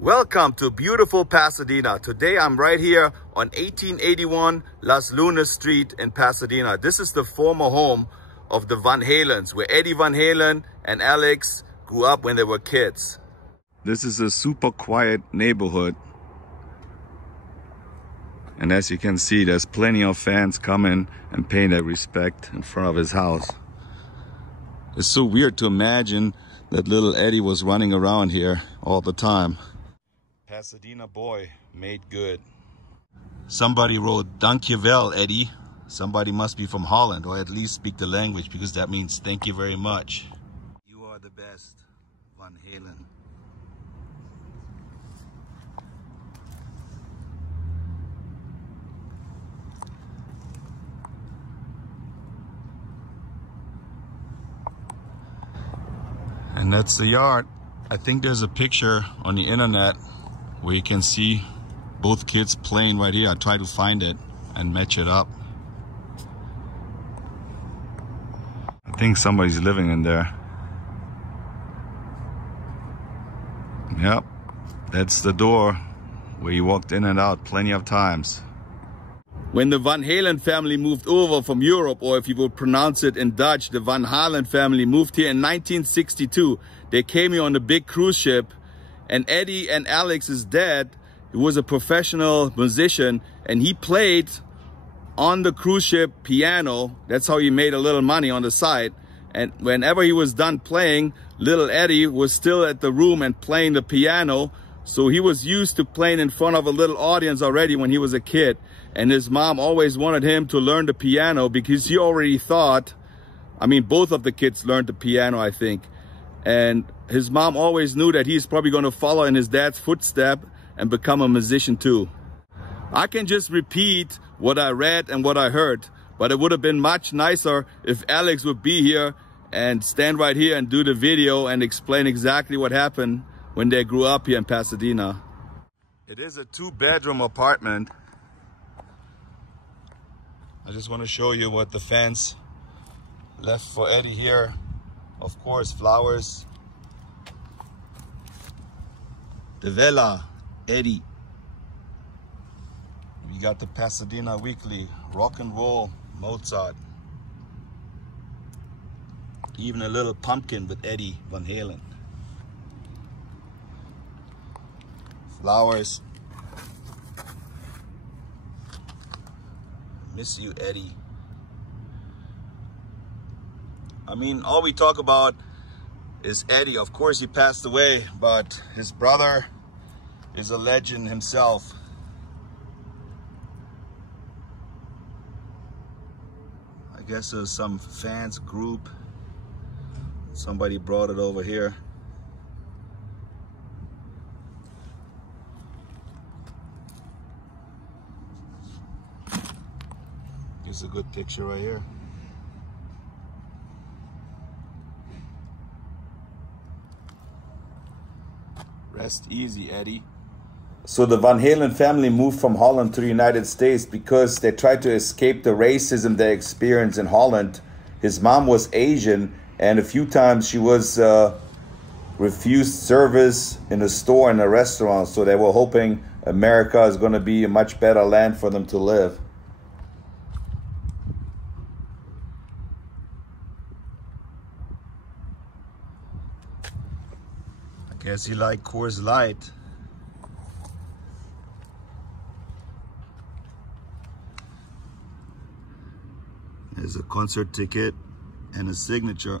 Welcome to beautiful Pasadena. Today I'm right here on 1881 Las Lunas Street in Pasadena. This is the former home of the Van Halens, where Eddie Van Halen and Alex grew up when they were kids. This is a super quiet neighborhood. And as you can see, there's plenty of fans coming and paying their respect in front of his house. It's so weird to imagine that little Eddie was running around here all the time. Pasadena boy, made good. Somebody wrote, "Dankjewel, Eddie." Somebody must be from Holland, or at least speak the language, because that means thank you very much. You are the best, Van Halen. And that's the yard. I think there's a picture on the internet where you can see both kids playing right here. I tried to find it and match it up. I think somebody's living in there. Yep, that's the door where you walked in and out plenty of times. When the Van Halen family moved over from Europe, or if you would pronounce it in Dutch, the Van Halen family moved here in 1962. They came here on a big cruise ship, and Eddie and Alex's dad, he was a professional musician, and he played on the cruise ship piano. That's how he made a little money on the side. And whenever he was done playing, little Eddie was still at the room and playing the piano. So he was used to playing in front of a little audience already when he was a kid. And his mom always wanted him to learn the piano because he already thought, I mean, both of the kids learned the piano, I think. And his mom always knew that he's probably going to follow in his dad's footstep and become a musician too. I can just repeat what I read and what I heard, but it would have been much nicer if Alex would be here and stand right here and do the video and explain exactly what happened when they grew up here in Pasadena. It is a 2-bedroom apartment. I just want to show you what the fans left for Eddie here. Of course, flowers. The Vela, Eddie. We got the Pasadena Weekly, rock and roll, Mozart. Even a little pumpkin with Eddie Van Halen. Flowers. Miss you, Eddie. I mean, all we talk about is Eddie. Of course, he passed away, but his brother is a legend himself. I guess there's some fans group. Somebody brought it over here. Here's a good picture right here. Rest easy, Eddie. So the Van Halen family moved from Holland to the United States because they tried to escape the racism they experienced in Holland. His mom was Asian, and a few times she was refused service in a store and a restaurant. So they were hoping America is going to be a much better land for them to live. Guess he liked Coors Light. There's a concert ticket and a signature.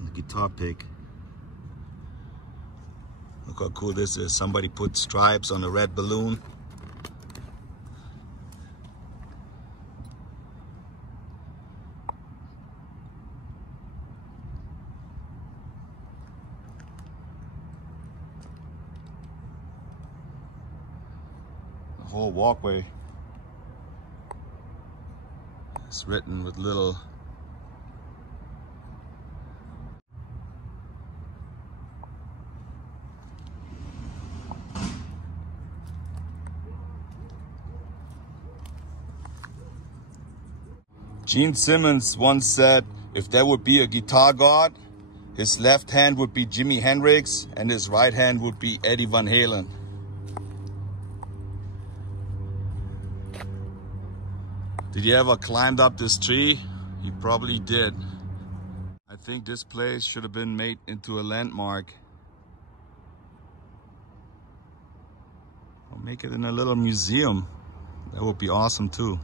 The guitar pick. Look how cool this is. Somebody put stripes on a red balloon. Whole walkway is written with little Gene Simmons once said, if there would be a guitar god, His left hand would be Jimi Hendrix and his right hand would be Eddie Van Halen. Did you ever climb up this tree? You probably did. I think this place should have been made into a landmark. Or make it in a little museum. That would be awesome too.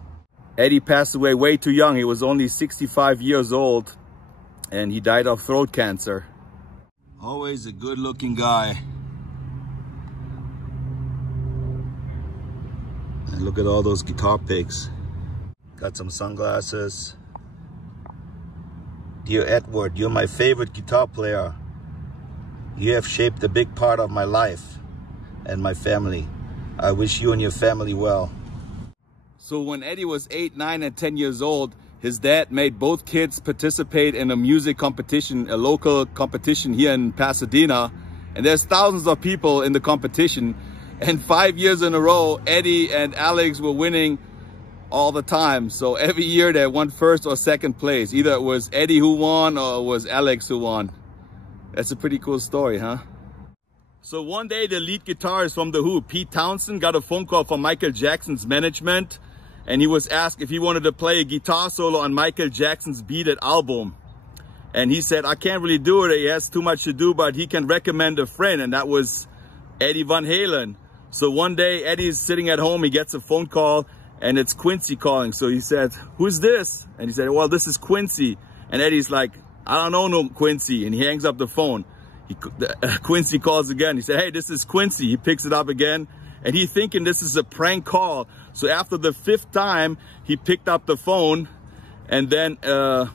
Eddie passed away way too young. He was only 65 years old and he died of throat cancer. Always a good looking guy. And look at all those guitar picks. Got some sunglasses. Dear Edward, you're my favorite guitar player. You have shaped a big part of my life and my family. I wish you and your family well. So when Eddie was 8, 9, and 10 years old, his dad made both kids participate in a music competition, a local competition here in Pasadena. And there's thousands of people in the competition. And 5 years in a row, Eddie and Alex were winning all the time. So every year they won first or second place. Either it was Eddie who won or it was Alex who won. That's a pretty cool story, huh? So one day the lead guitarist from The Who, Pete Townshend, got a phone call from Michael Jackson's management. And he was asked if he wanted to play a guitar solo on Michael Jackson's Beat It album. And he said, I can't really do it. He has too much to do, but he can recommend a friend. And that was Eddie Van Halen. So one day Eddie's sitting at home, he gets a phone call and it's Quincy calling. So he said, who's this? And he said, well, this is Quincy. And Eddie's like, I don't know no Quincy. And he hangs up the phone. Quincy calls again. He said, hey, this is Quincy. He picks it up again. And he's thinking this is a prank call. So after the 5th time, he picked up the phone. And then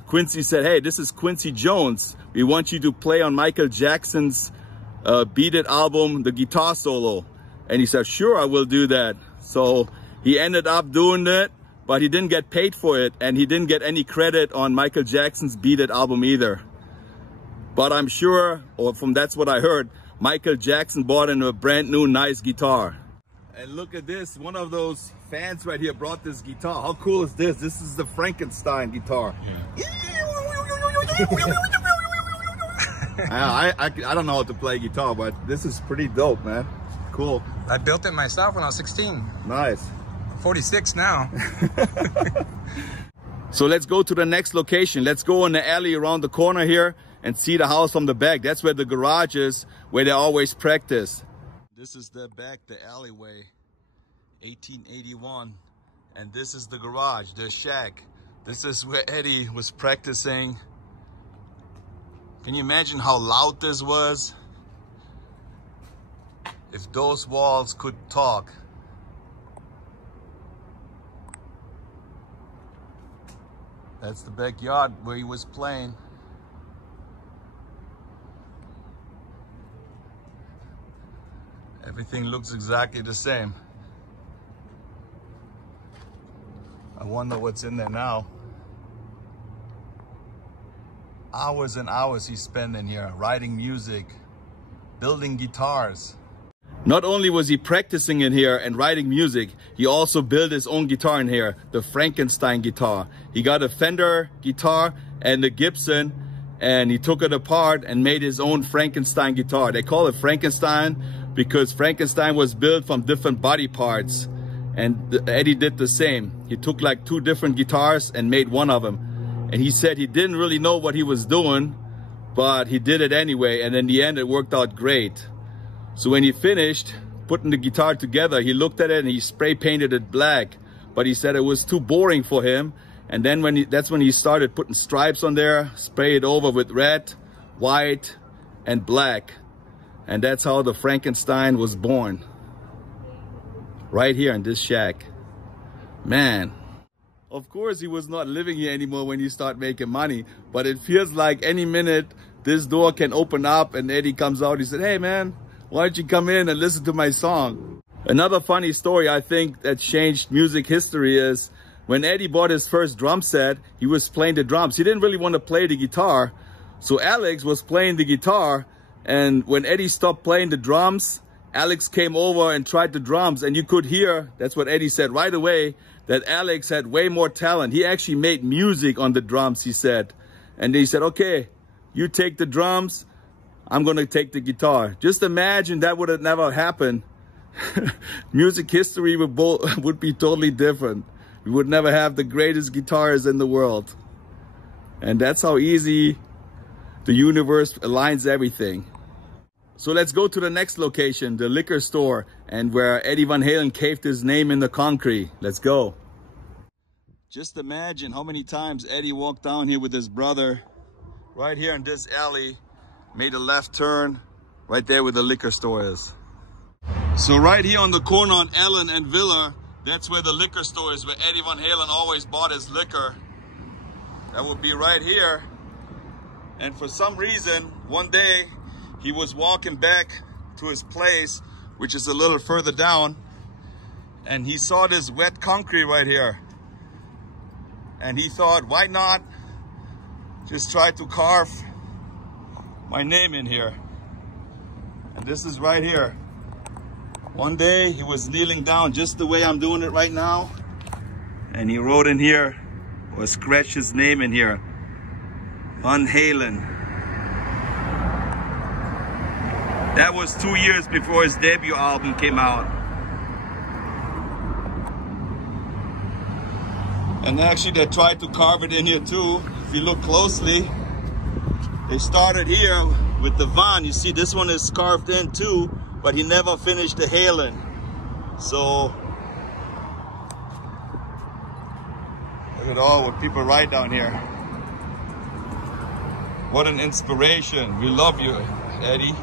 Quincy said, hey, this is Quincy Jones. We want you to play on Michael Jackson's Beat It album, the guitar solo. And he said, sure, I will do that. So he ended up doing it, but he didn't get paid for it. And he didn't get any credit on Michael Jackson's Beat It album either. But I'm sure, or from that's what I heard, Michael Jackson bought him a brand new nice guitar. And look at this, one of those fans right here brought this guitar. How cool is this? This is the Frankenstein guitar. Yeah. I don't know how to play guitar, but this is pretty dope, man. Cool. I built it myself when I was 16. Nice. 46 now. So let's go to the next location. Let's go in the alley around the corner here and see the house from the back. That's where the garage is, where they always practice. This is the back, the alleyway, 1881. And this is the garage, the shack. This is where Eddie was practicing. Can you imagine how loud this was? If those walls could talk. That's the backyard where he was playing. Everything looks exactly the same. I wonder what's in there now. Hours and hours he spent in here, writing music, building guitars. Not only was he practicing in here and writing music, he also built his own guitar in here, the Frankenstein guitar. He got a Fender guitar and a Gibson, and he took it apart and made his own Frankenstein guitar. They call it Frankenstein because Frankenstein was built from different body parts. And Eddie did the same. He took like 2 different guitars and made one of them. And he said he didn't really know what he was doing, but he did it anyway. And in the end, it worked out great. So when he finished putting the guitar together, he looked at it and he spray painted it black. But he said it was too boring for him. And then that's when he started putting stripes on there, spray it over with red, white, and black. And that's how the Frankenstein was born. Right here in this shack. Man. Of course, he was not living here anymore when you start making money. But it feels like any minute this door can open up and Eddie comes out. He said, hey man, why don't you come in and listen to my song? Another funny story I think that changed music history is when Eddie bought his first drum set, he was playing the drums. He didn't really want to play the guitar. So Alex was playing the guitar. And when Eddie stopped playing the drums, Alex came over and tried the drums. And you could hear, that's what Eddie said right away, that Alex had way more talent. He actually made music on the drums, he said. And he said, okay, You take the drums, I'm gonna take the guitar. Just imagine that would have never happened. Music history would be totally different. We would never have the greatest guitarists in the world. And that's how easy the universe aligns everything. So let's go to the next location, the liquor store, and where Eddie Van Halen carved his name in the concrete. Let's go. Just imagine how many times Eddie walked down here with his brother, right here in this alley, made a left turn, right there where the liquor store is. So right here on the corner on Allen and Villa, that's where the liquor store is, where Eddie Van Halen always bought his liquor. That would be right here. And for some reason, one day, he was walking back to his place, which is a little further down, and he saw this wet concrete right here. And he thought, why not just try to carve my name in here? And this is right here. One day he was kneeling down just the way I'm doing it right now, and he wrote in here, or scratched his name in here, Van Halen. That was 2 years before his debut album came out. And actually they tried to carve it in here too. If you look closely, they started here with the Van. You see this one is carved in too, but he never finished the Halen. So look at all what people write down here. What an inspiration. We love you, Eddie.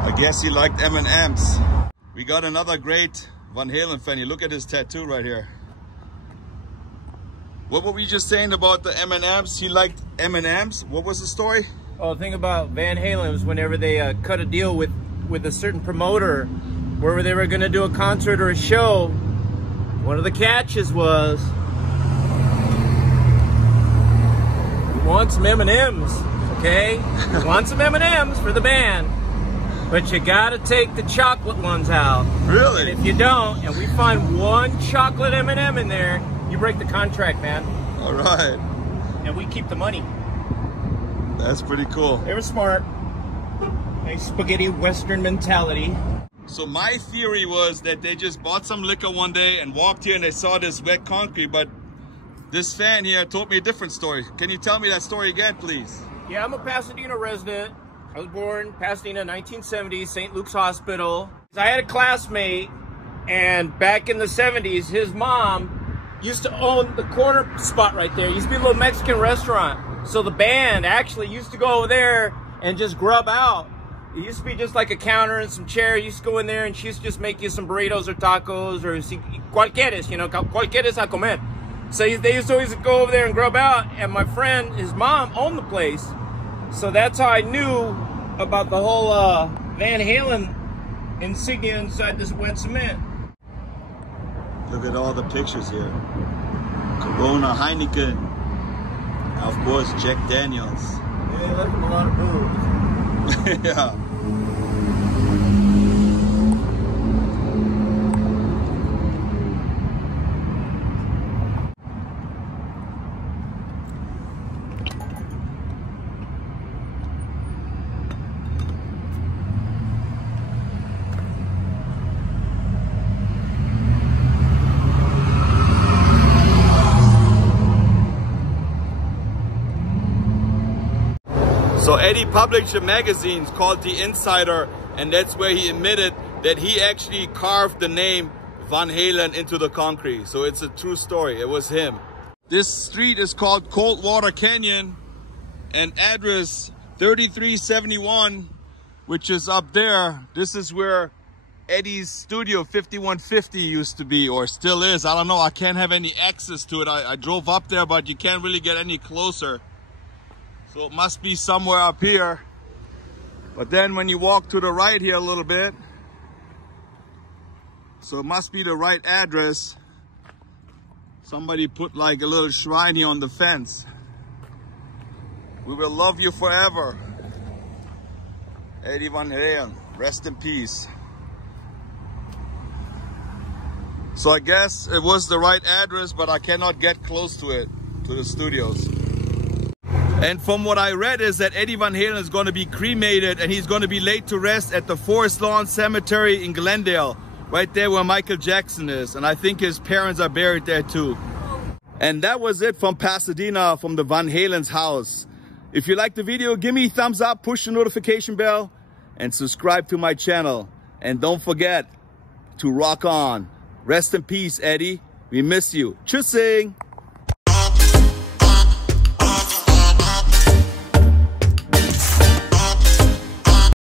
I guess he liked M&M's. We got another great Van Halen fan. You look at his tattoo right here. What were we just saying about the M&M's? He liked M&M's. What was the story? Oh, the thing about Van Halen was whenever they cut a deal with a certain promoter, where they were going to do a concert or a show, one of the catches was, we want some M&M's, okay? We want some M&M's for the band. But you gotta take the chocolate ones out. Really? And if you don't, and we find one chocolate M&M in there, you break the contract, man. All right. And we keep the money. That's pretty cool. They were smart. A spaghetti Western mentality. So my theory was that they just bought some liquor one day and walked here and they saw this wet concrete, but this fan here told me a different story. Can you tell me that story again, please? Yeah, I'm a Pasadena resident. I was born in Pasadena, 1970, St. Luke's Hospital. I had a classmate, and back in the 70s, his mom used to own the corner spot right there. It used to be a little Mexican restaurant. So the band actually used to go over there and just grub out. It used to be just like a counter and some chairs. You used to go in there, and she used to just make you some burritos or tacos or cualquieres, you know, cualquieres a comer. So they used to always go over there and grub out, and my friend, his mom, owned the place. So that's how I knew about the whole Van Halen insignia inside this wet cement. Look at all the pictures here. Corona, Heineken, of course Jack Daniels. Yeah, that's a lot of booze. Yeah. So Eddie published a magazine called The Insider, and that's where he admitted that he actually carved the name Van Halen into the concrete. So it's a true story. It was him. This street is called Coldwater Canyon, and address 3371, which is up there. This is where Eddie's studio 5150 used to be, or still is. I don't know. I can't have any access to it. I drove up there, but you can't really get any closer. So it must be somewhere up here. But then when you walk to the right here a little bit, so it must be the right address. Somebody put like a little shrine here on the fence. We will love you forever. Eddie Van Halen, rest in peace. So I guess it was the right address, but I cannot get close to it, to the studios. And from what I read is that Eddie Van Halen is going to be cremated and he's going to be laid to rest at the Forest Lawn Cemetery in Glendale, right there where Michael Jackson is. And I think his parents are buried there too. And that was it from Pasadena, from the Van Halen's house. If you liked the video, give me a thumbs up, push the notification bell, and subscribe to my channel. And don't forget to rock on. Rest in peace, Eddie. We miss you. Tschüssing.